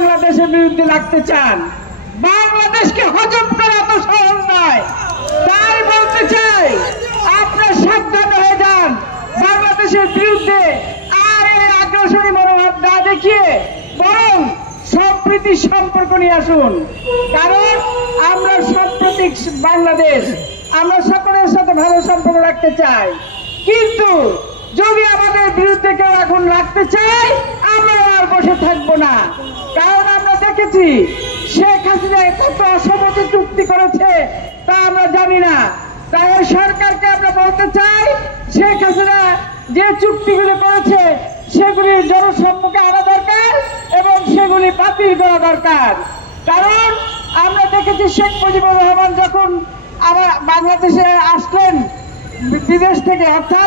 বাংলাদেশের বিরুদ্ধে লাগতে চান। বাংলাদেশকে হজম করা এত সহজ নয়। তাই বলতে চাই, আপনারা সাবধান হয়ে যান। বাংলাদেশের বিরুদ্ধে আর এই আগ্রাসনী মনোভাব না দেখিয়ে বরং সম্প্রীতির সম্পর্ক নিয়ে আসুন। কারণ আমরা সাম্প্রতিক বাংলাদেশ, আমরা সকলের সাথে ভালো সম্পর্ক রাখতে চাই। কিন্তু যদি আমাদের বিরুদ্ধে কেউ এখন রাখতে চায়, আমরা আর বসে থাকবো না। কারণ আমরা দেখেছি শেখ হাসিনা কত অসম্মত চুক্তি করেছে তা আমরা জানি না। তাই সরকারকে আমরা বলতে চাই, শেখ হাসিনা যে চুক্তিগুলি করেছে সেগুলির জনসম্মুখে আনা দরকার এবং সেগুলি বাতিল করা দরকার। কারণ আমরা দেখেছি শেখ মুজিবুর রহমান যখন বাংলাদেশে আসলেন বিদেশ থেকে, অর্থাৎ